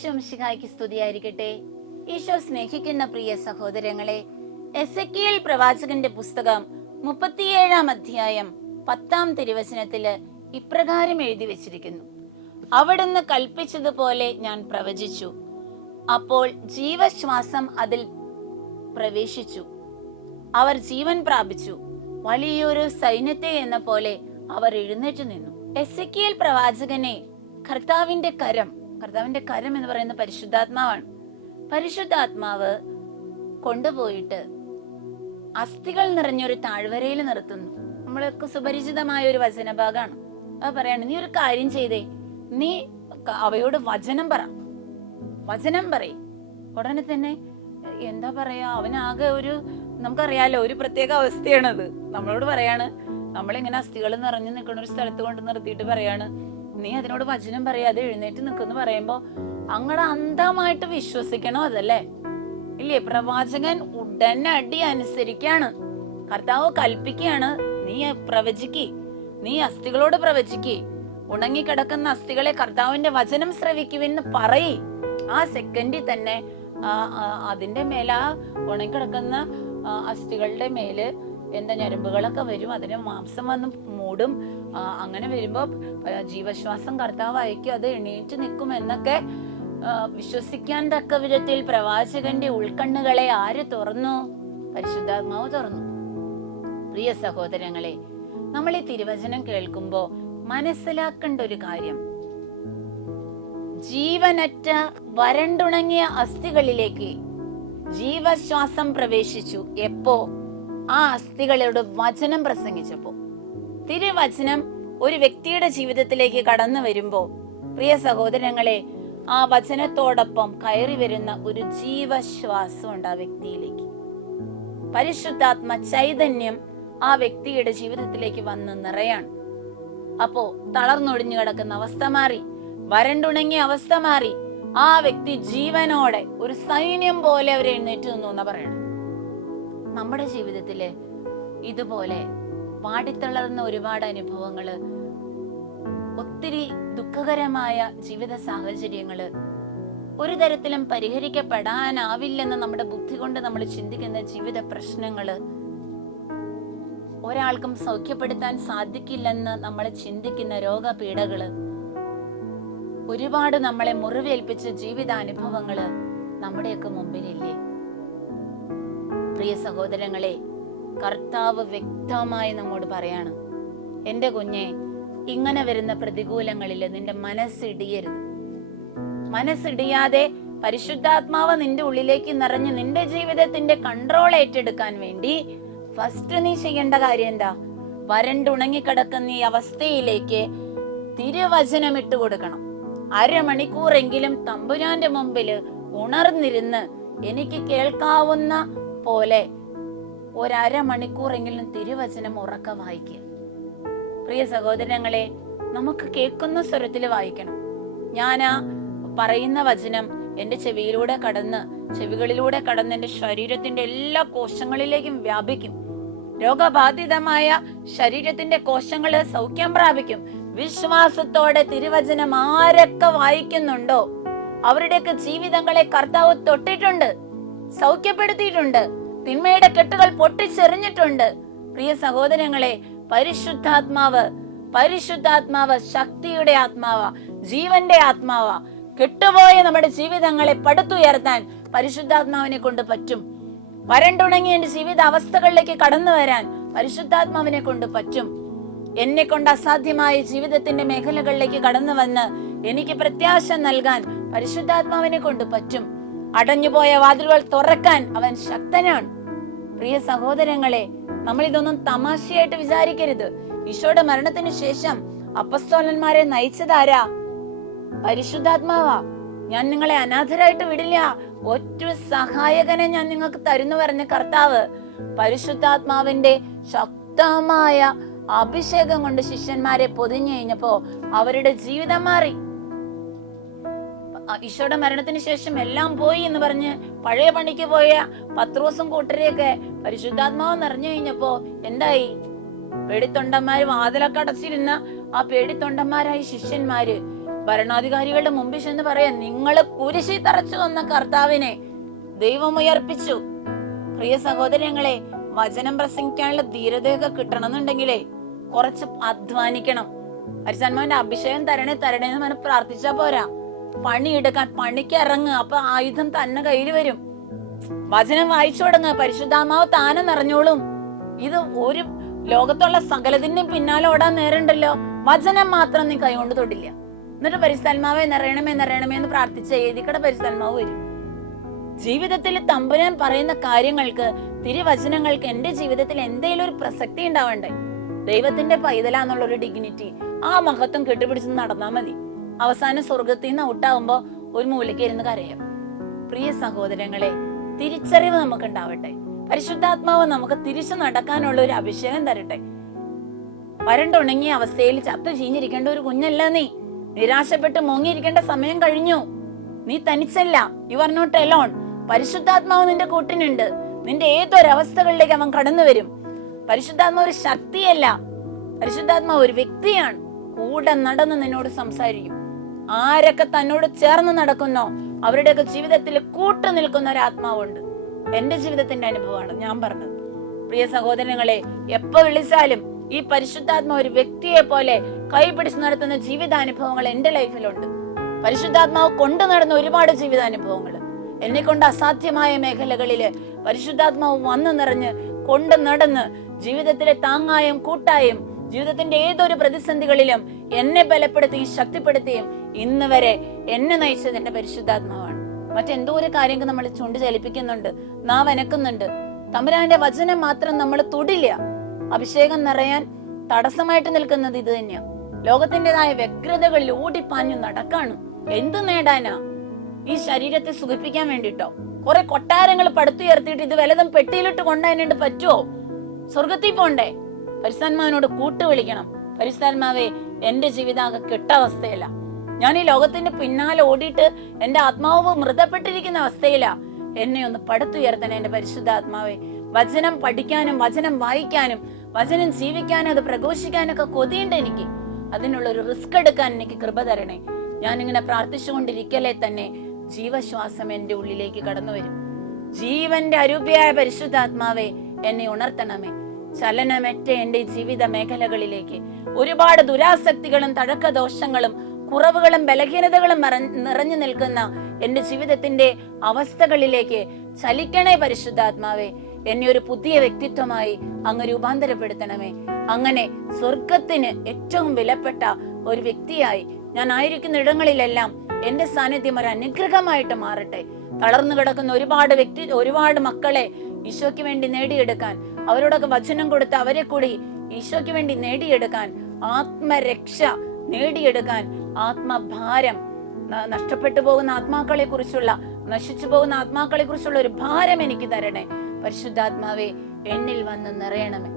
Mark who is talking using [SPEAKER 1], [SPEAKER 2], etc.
[SPEAKER 1] ഈശോ സ്തുതിയായിരിക്കട്ടെ. ഈശോ സ്നേഹിക്കുന്ന പ്രിയ സഹോദരങ്ങളെ എസക്കിയൽ പ്രവാചകന്റെ പുസ്തകം മുപ്പത്തിയേഴാം അധ്യായം പത്താം തിരുവചനത്തിൽ ഇപ്രകാരം എഴുതി വെച്ചിരിക്കുന്നു. അവിടുന്ന് കൽപ്പിച്ചതുപോലെ ഞാൻ പ്രവചിച്ചു. അപ്പോൾ ജീവശ്വാസം അതിൽ പ്രവേശിച്ചു. അവർ ജീവൻ പ്രാപിച്ചു. വലിയൊരു സൈന്യത്തെ എന്ന പോലെ അവർ എഴുന്നേറ്റ് നിന്നു. എസക്കിയൽ പ്രവാചകനെ കർത്താവിന്റെ കരം കർത്താവിന്റെ കരം എന്ന് പറയുന്ന പരിശുദ്ധാത്മാവാണ്. പരിശുദ്ധാത്മാവ് കൊണ്ടുപോയിട്ട് അസ്ഥികൾ നിറഞ്ഞൊരു താഴ്വരയിൽ നിർത്തുന്നു. നമ്മൾക്ക് സുപരിചിതമായ ഒരു വചനഭാഗമാണ്. അത് പറയാണ് നീ ഒരു കാര്യം ചെയ്തേ നീ അവയോട് വചനം പറ. വചനം പറയും. ഉടനെ തന്നെ എന്താ പറയാ അവനാകെ ഒരു നമുക്കറിയാലോ ഒരു പ്രത്യേക അവസ്ഥയാണത്. നമ്മളോട് പറയാണ് നമ്മളിങ്ങനെ അസ്ഥികൾ നിറഞ്ഞു നിൽക്കുന്ന ഒരു സ്ഥലത്ത് കൊണ്ട് നിർത്തിയിട്ട് പറയാണ് നീ അതിനോട് വചനം പറയാതെ എഴുന്നേറ്റ് നിൽക്കുന്നു പറയുമ്പോ അങ്ങടെ അന്ധമായിട്ട് വിശ്വസിക്കണോ അതല്ലേ? ഇല്ലേ? പ്രവാചകൻ ഉടനടി അനുസരിക്കാണ്. കർത്താവ് കൽപ്പിക്കുകയാണ് നീ പ്രവചിക്ക്. നീ അസ്ഥികളോട് പ്രവചിക്ക്. ഉണങ്ങിക്കിടക്കുന്ന അസ്ഥികളെ കർത്താവിന്റെ വചനം ശ്രവിക്കുവെന്ന് പറയി. ആ സെക്കൻഡിൽ തന്നെ അതിന്റെ മേലെ ആ ഉണങ്ങിക്കിടക്കുന്ന അസ്ഥികളുടെ മേൽ എന്താ ഞരമ്പുകളൊക്കെ വരും. അതിന് മാംസം വന്ന് മൂടും. അങ്ങനെ വരുമ്പോ ജീവശ്വാസം കർത്താവായിരിക്കും അത് എണീറ്റ് നിൽക്കും എന്നൊക്കെ വിശ്വസിക്കാൻ തക്ക വിധത്തിൽ പ്രവാചകന്റെ ഉൾക്കണ്ണുകളെ ആര് തുറന്നു? പരിശുദ്ധാത്മാവ് തുറന്നു. പ്രിയ സഹോദരങ്ങളെ നമ്മൾ ഈ തിരുവചനം കേൾക്കുമ്പോ മനസ്സിലാക്കേണ്ട ഒരു കാര്യം. ജീവനറ്റ വരണ്ടുണങ്ങിയ അസ്ഥികളിലേക്ക് ജീവശ്വാസം പ്രവേശിച്ചു. എപ്പോ? ആ അസ്ഥികളോട് വചനം പ്രസംഗിച്ചപ്പോ. തിരുവചനം ഒരു വ്യക്തിയുടെ ജീവിതത്തിലേക്ക് കടന്നു വരുമ്പോൾ പ്രിയ സഹോദരങ്ങളെ ആ വചനത്തോടൊപ്പം കയറി വരുന്ന ഒരു ജീവശ്വാസം ഉണ്ട് ആ വ്യക്തിയിലേക്ക്. പരിശുദ്ധാത്മ ചൈതന്യം ആ വ്യക്തിയുടെ ജീവിതത്തിലേക്ക് വന്ന് നിറയാണ്. അപ്പോ തളർന്നൊടിഞ്ഞു കിടക്കുന്ന അവസ്ഥ മാറി വരണ്ടുണങ്ങിയ അവസ്ഥ മാറി ആ വ്യക്തി ജീവനോടെ ഒരു സൈന്യം പോലെ അവർ എഴുന്നേറ്റ് നിന്നു എന്നാ പറയണം നമ്മുടെ ജീവിതത്തിൽ ഇതുപോലെ വാടിത്തളർന്ന ഒരുപാട് അനുഭവങ്ങൾ ഒത്തിരി ദുഃഖകരമായ ജീവിത സാഹചര്യങ്ങൾ ഒരു തരത്തിലും പരിഹരിക്കപ്പെടാനാവില്ലെന്ന് നമ്മുടെ ബുദ്ധി കൊണ്ട് നമ്മൾ ചിന്തിക്കുന്ന ജീവിത പ്രശ്നങ്ങൾ ഒരാൾക്കും സൗഖ്യപ്പെടുത്താൻ സാധിക്കില്ലെന്ന് നമ്മൾ ചിന്തിക്കുന്ന രോഗപീഠകൾ ഒരുപാട് നമ്മളെ മുറിവേൽപ്പിച്ച ജീവിതാനുഭവങ്ങൾ നമ്മുടെയൊക്കെ മുമ്പിലില്ലേ? പ്രിയ സഹോദരങ്ങളെ കർത്താവ് വ്യക്തമായി നമ്മോട് പറയാണ് എന്റെ കുഞ്ഞെ ഇങ്ങനെ വരുന്ന പ്രതികൂലങ്ങളിൽ നിന്റെ മനസ്സിടിയരുത്. മനസ്സിടിയാതെ പരിശുദ്ധാത്മാവ് നിന്റെ ഉള്ളിലേക്ക് നിറഞ്ഞ് നിന്റെ ജീവിതത്തിന്റെ കൺട്രോൾ ഏറ്റെടുക്കാൻ വേണ്ടി ഫസ്റ്റ് നീ ചെയ്യേണ്ട കാര്യം എന്താ? വരണ്ടുണങ്ങിക്കിടക്കുന്ന ഈ അവസ്ഥയിലേക്ക് തിരുവചനം ഇട്ട് കൊടുക്കണം. അരമണിക്കൂറെങ്കിലും തമ്പുരാന്റെ മുമ്പിൽ ഉണർന്നിരുന്ന് എനിക്ക് കേൾക്കാവുന്ന പോലെ ഒരമണിക്കൂറെങ്കിലും തിരുവചനം ഉറക്ക വായിക്കുക. പ്രിയ സഹോദരങ്ങളെ നമുക്ക് കേൾക്കുന്ന സ്വരത്തിൽ വായിക്കണം. ഞാൻ ആ പറയുന്ന വചനം എന്റെ ചെവിയിലൂടെ കടന്ന് ചെവികളിലൂടെ കടന്ന് എന്റെ ശരീരത്തിന്റെ എല്ലാ കോശങ്ങളിലേക്കും വ്യാപിക്കും. രോഗബാധിതമായ ശരീരത്തിന്റെ കോശങ്ങൾ സൗഖ്യം പ്രാപിക്കും. വിശ്വാസത്തോടെ തിരുവചനം ആരൊക്കെ വായിക്കുന്നുണ്ടോ? അവരുടെയൊക്കെ ജീവിതങ്ങളെ കർത്താവ് തൊട്ടിട്ടുണ്ട് സൗഖ്യപ്പെടുത്തിയിട്ടുണ്ട്. തിന്മയുടെ കെട്ടുകൾ പൊട്ടിച്ചെറിഞ്ഞിട്ടുണ്ട്. പ്രിയ സഹോദരങ്ങളെ പരിശുദ്ധാത്മാവ് പരിശുദ്ധാത്മാവ് ശക്തിയുടെ ആത്മാവ ജീവന്റെ ആത്മാവ. കെട്ടുപോയ നമ്മുടെ ജീവിതങ്ങളെ പടുത്തുയർത്താൻ പരിശുദ്ധാത്മാവിനെ കൊണ്ട് പറ്റും. വരണ്ടുണങ്ങി എന്റെ ജീവിത അവസ്ഥകളിലേക്ക് കടന്നു വരാൻ പരിശുദ്ധാത്മാവിനെ കൊണ്ട് പറ്റും. എന്നെ കൊണ്ട് അസാധ്യമായ ജീവിതത്തിന്റെ മേഖലകളിലേക്ക് കടന്നു വന്ന് എനിക്ക് പ്രത്യാശ നൽകാൻ പരിശുദ്ധാത്മാവിനെ കൊണ്ട് പറ്റും. അടഞ്ഞുപോയ വാതിലുകൾ തുറക്കാൻ അവൻ ശക്തനാണ്. പ്രിയ സഹോദരങ്ങളെ നമ്മൾ ഇതൊന്നും തമാശയായിട്ട് വിചാരിക്കരുത്. ഈശോയുടെ മരണത്തിന് ശേഷം അപ്പസ്തോലന്മാരെ നയിച്ചതാരാ? പരിശുദ്ധാത്മാവാ. ഞാൻ നിങ്ങളെ അനാഥരായിട്ട് വിടില്ല. ഒറ്റ സഹായകനെ ഞാൻ നിങ്ങൾക്ക് തരുന്നു പറഞ്ഞ കർത്താവ് പരിശുദ്ധാത്മാവിന്റെ ശക്തമായ അഭിഷേകം കൊണ്ട് ശിഷ്യന്മാരെ പൊതിഞ്ഞു കഴിഞ്ഞപ്പോ അവരുടെ ജീവിതം മാറി. ഈശോയുടെ മരണത്തിന് ശേഷം എല്ലാം പോയി എന്ന് പറഞ്ഞ് പഴയ പണിക്ക് പോയ പത്രോസും കൂട്ടരെയൊക്കെ പരിശുദ്ധാത്മാവ് നിറഞ്ഞു കഴിഞ്ഞപ്പോ എന്തായി? പേടിത്തൊണ്ടന്മാര് വാതിലൊക്കെ അടച്ചിരുന്ന ആ പേടിത്തൊണ്ടന്മാരായ ശിഷ്യന്മാര് ഭരണാധികാരികളുടെ മുമ്പിൽ ചെന്ന് പറയാ നിങ്ങൾ കുരിശി തറച്ചു വന്ന കർത്താവിനെ ദൈവം ഉയർപ്പിച്ചു. പ്രിയ സഹോദരങ്ങളെ വചനം പ്രസംഗിക്കാനുള്ള ധീരതയൊക്കെ കിട്ടണമെന്നുണ്ടെങ്കിലേ കുറച്ച് അധ്വാനിക്കണം. പരിശാന്മാന്റെ അഭിഷേകം തരണേ തരണേ എന്ന് പറഞ്ഞ് പ്രാർത്ഥിച്ചാ പോരാ. പണിയെടുക്കാൻ പണിക്ക് ഇറങ്ങുക അപ്പൊ ആയുധം തന്നെ കയ്യിൽ വരും. വചനം വായിച്ചു തുടങ്ങുക പരിശുദ്ധാമാവ് താനെ നിറഞ്ഞോളും. ഇത് ഒരു ലോകത്തുള്ള സകലതിന്റെയും പിന്നാലെ ഓടാൻ നേരണ്ടല്ലോ വചനം മാത്രം നീ കൈകൊണ്ട് തൊടില്ല. എന്നിട്ട് പരിശുദ്ധാത്മാവെ നിറയണമേ നിറയണമേ എന്ന് പ്രാർത്ഥിച്ച ഏതിക്കട പരിശുദ്ധാത്മാവ് വരും. ജീവിതത്തിൽ തമ്പുരാൻ പറയുന്ന കാര്യങ്ങൾക്ക് തിരുവചനങ്ങൾക്ക് എന്റെ ജീവിതത്തിൽ എന്തെങ്കിലും ഒരു പ്രസക്തി ഉണ്ടാവണ്ടേ? ദൈവത്തിന്റെ പൈതലാന്നുള്ള ഒരു ഡിഗ്നിറ്റി ആ മഹത്വം കെട്ടിപ്പിടിച്ച് നടന്നാൽ മതി. അവസാനം സ്വർഗത്തിൽ നിന്ന് ഔട്ടാവുമ്പോ ഒരു മൂലയ്ക്ക് ഇരുന്ന് കരയാം. പ്രിയ സഹോദരങ്ങളെ തിരിച്ചറിവ് നമുക്ക് ഉണ്ടാവട്ടെ പരിശുദ്ധാത്മാവ് നമുക്ക് തിരിച്ചു നടക്കാനുള്ള ഒരു അഭിഷേകം തരട്ടെ. വരണ്ടുണങ്ങിയ അവസ്ഥയിൽ ചത്തു ചീഞ്ഞിരിക്കേണ്ട ഒരു കുഞ്ഞല്ല നീ. നിരാശപ്പെട്ട് മുങ്ങിയിരിക്കേണ്ട സമയം കഴിഞ്ഞു. നീ തനിച്ചല്ല. യു ആർ നോട്ട് എലോൺ പരിശുദ്ധാത്മാവ് നിന്റെ കൂട്ടിനുണ്ട്. നിന്റെ ഏതൊരവസ്ഥകളിലേക്ക് അവൻ കടന്നു വരും പരിശുദ്ധാത്മാവ് ഒരു ശക്തിയല്ല. പരിശുദ്ധാത്മാവ് ഒരു വ്യക്തിയാണ്. കൂടെ നടന്ന് നിന്നോട് സംസാരിക്കും. ആരൊക്കെ തന്നോട് ചേർന്ന് നടക്കുന്നോ അവരുടെയൊക്കെ ജീവിതത്തിൽ കൂട്ടു നിൽക്കുന്ന ഒരു ആത്മാവുണ്ട്. എന്റെ ജീവിതത്തിന്റെ അനുഭവമാണ് ഞാൻ പറഞ്ഞത്. പ്രിയ സഹോദരങ്ങളെ എപ്പോ വിളിച്ചാലും ഈ പരിശുദ്ധാത്മ ഒരു വ്യക്തിയെ പോലെ കൈപിടിച്ച് നടത്തുന്ന ജീവിതാനുഭവങ്ങൾ എന്റെ ലൈഫിലുണ്ട്. പരിശുദ്ധാത്മാവ് കൊണ്ടു നടന്ന ഒരുപാട് ജീവിതാനുഭവങ്ങൾ. എന്നെ കൊണ്ട് അസാധ്യമായ മേഖലകളിൽ പരിശുദ്ധാത്മാവ് വന്നു നിറഞ്ഞ് കൊണ്ടു നടന്ന് ജീവിതത്തിലെ താങ്ങായും കൂട്ടായും ജീവിതത്തിന്റെ ഏതൊരു പ്രതിസന്ധികളിലും എന്നെ ബലപ്പെടുത്തുകയും ശക്തിപ്പെടുത്തുകയും ഇന്ന് വരെ എന്നെ നയിച്ചത് എന്റെ പരിശുദ്ധാത്മാവാണ്. മറ്റെന്തോ ഒരു കാര്യങ്ങൾ നമ്മൾ ചുണ്ട് ചലിപ്പിക്കുന്നുണ്ട് നാം അനക്കുന്നുണ്ട്. തമ്പുരാന്റെ വചനം മാത്രം നമ്മൾ തൊടില്ല. അഭിഷേകം നിറയാൻ തടസ്സമായിട്ട് നിൽക്കുന്നത് ഇത് തന്നെയാ. ലോകത്തിന്റെതായ വ്യഗ്രതകളിൽ ഓടിപ്പാഞ്ഞു നടക്കാണ്. എന്ത് നേടാനാ? ഈ ശരീരത്തെ സുഖിപ്പിക്കാൻ വേണ്ടിട്ടോ? കുറെ കൊട്ടാരങ്ങൾ പടുത്തുയർത്തിയിട്ട് ഇത് വലതും പെട്ടിയിലിട്ട് കൊണ്ടുപോകാനായിട്ട് പറ്റുമോ സ്വർഗത്തിൽ പോണ്ടേ? പരിസ്ഥാത്മാവിനോട് കൂട്ടു വിളിക്കണം പരിസ്ഥാത്മാവേ എന്റെ ജീവിതാകെ കെട്ടവസ്ഥയില ഞാൻ ഈ ലോകത്തിന്റെ പിന്നാലെ ഓടിയിട്ട് എന്റെ ആത്മാവ് മൃതപ്പെട്ടിരിക്കുന്ന അവസ്ഥയില്ല എന്നെ ഒന്ന് പടുത്തുയർത്തണേ എന്റെ പരിശുദ്ധാത്മാവേ. വചനം പഠിക്കാനും വചനം വായിക്കാനും വചനം ജീവിക്കാനും അത് പ്രഘോഷിക്കാനും ഒക്കെ കൊതിയുണ്ട് എനിക്ക്. അതിനുള്ള ഒരു റിസ്ക് എടുക്കാൻ എനിക്ക് കൃപ തരണേ. ഞാൻ ഇങ്ങനെ പ്രാർത്ഥിച്ചുകൊണ്ടിരിക്കലേ തന്നെ ജീവശ്വാസം എന്റെ ഉള്ളിലേക്ക് കടന്നു വരും ജീവന്റെ അരൂപിയായ പരിശുദ്ധാത്മാവെ എന്നെ ഉണർത്തണമേ. ചലനമറ്റ എന്റെ ജീവിത മേഖലകളിലേക്ക്. ഒരുപാട് ദുരാസക്തികളും തഴക്കദോഷങ്ങളും കുറവുകളും ബലഹീനതകളും നിറഞ്ഞു നിൽക്കുന്ന എന്റെ ജീവിതത്തിന്റെ അവസ്ഥകളിലേക്ക് ചലിക്കണേ പരിശുദ്ധാത്മാവേ. എന്നെ ഒരു പുതിയ വ്യക്തിത്വമായി അങ്ങ് രൂപാന്തരപ്പെടുത്തണമേ. അങ്ങനെ സ്വർഗത്തിന് ഏറ്റവും വിലപ്പെട്ട ഒരു വ്യക്തിയായി ഞാൻ ആയിരിക്കുന്ന ഇടങ്ങളിലെല്ലാം എന്റെ സാന്നിധ്യം ഒരു അനുഗ്രഹമായിട്ട് മാറട്ടെ. തളർന്നു കിടക്കുന്ന ഒരുപാട് വ്യക്തി ഒരുപാട് മക്കളെ ഈശോയ്ക്ക് വേണ്ടി നേടിയെടുക്കാൻ അവരോടൊക്കെ വചനം കൊടുത്ത് അവരെ കൂടി ഈശോയ്ക്ക് വേണ്ടി നേടിയെടുക്കാൻ ആത്മരക്ഷ നേടിയെടുക്കാൻ ആത്മഭാരം നഷ്ടപ്പെട്ടു പോകുന്ന ആത്മാക്കളെ കുറിച്ചുള്ള നശിച്ചു പോകുന്ന ആത്മാക്കളെ കുറിച്ചുള്ള ഒരു ഭാരം എനിക്ക് തരണേ. പരിശുദ്ധാത്മാവെ എന്നിൽ വന്ന് നിറയണമേ.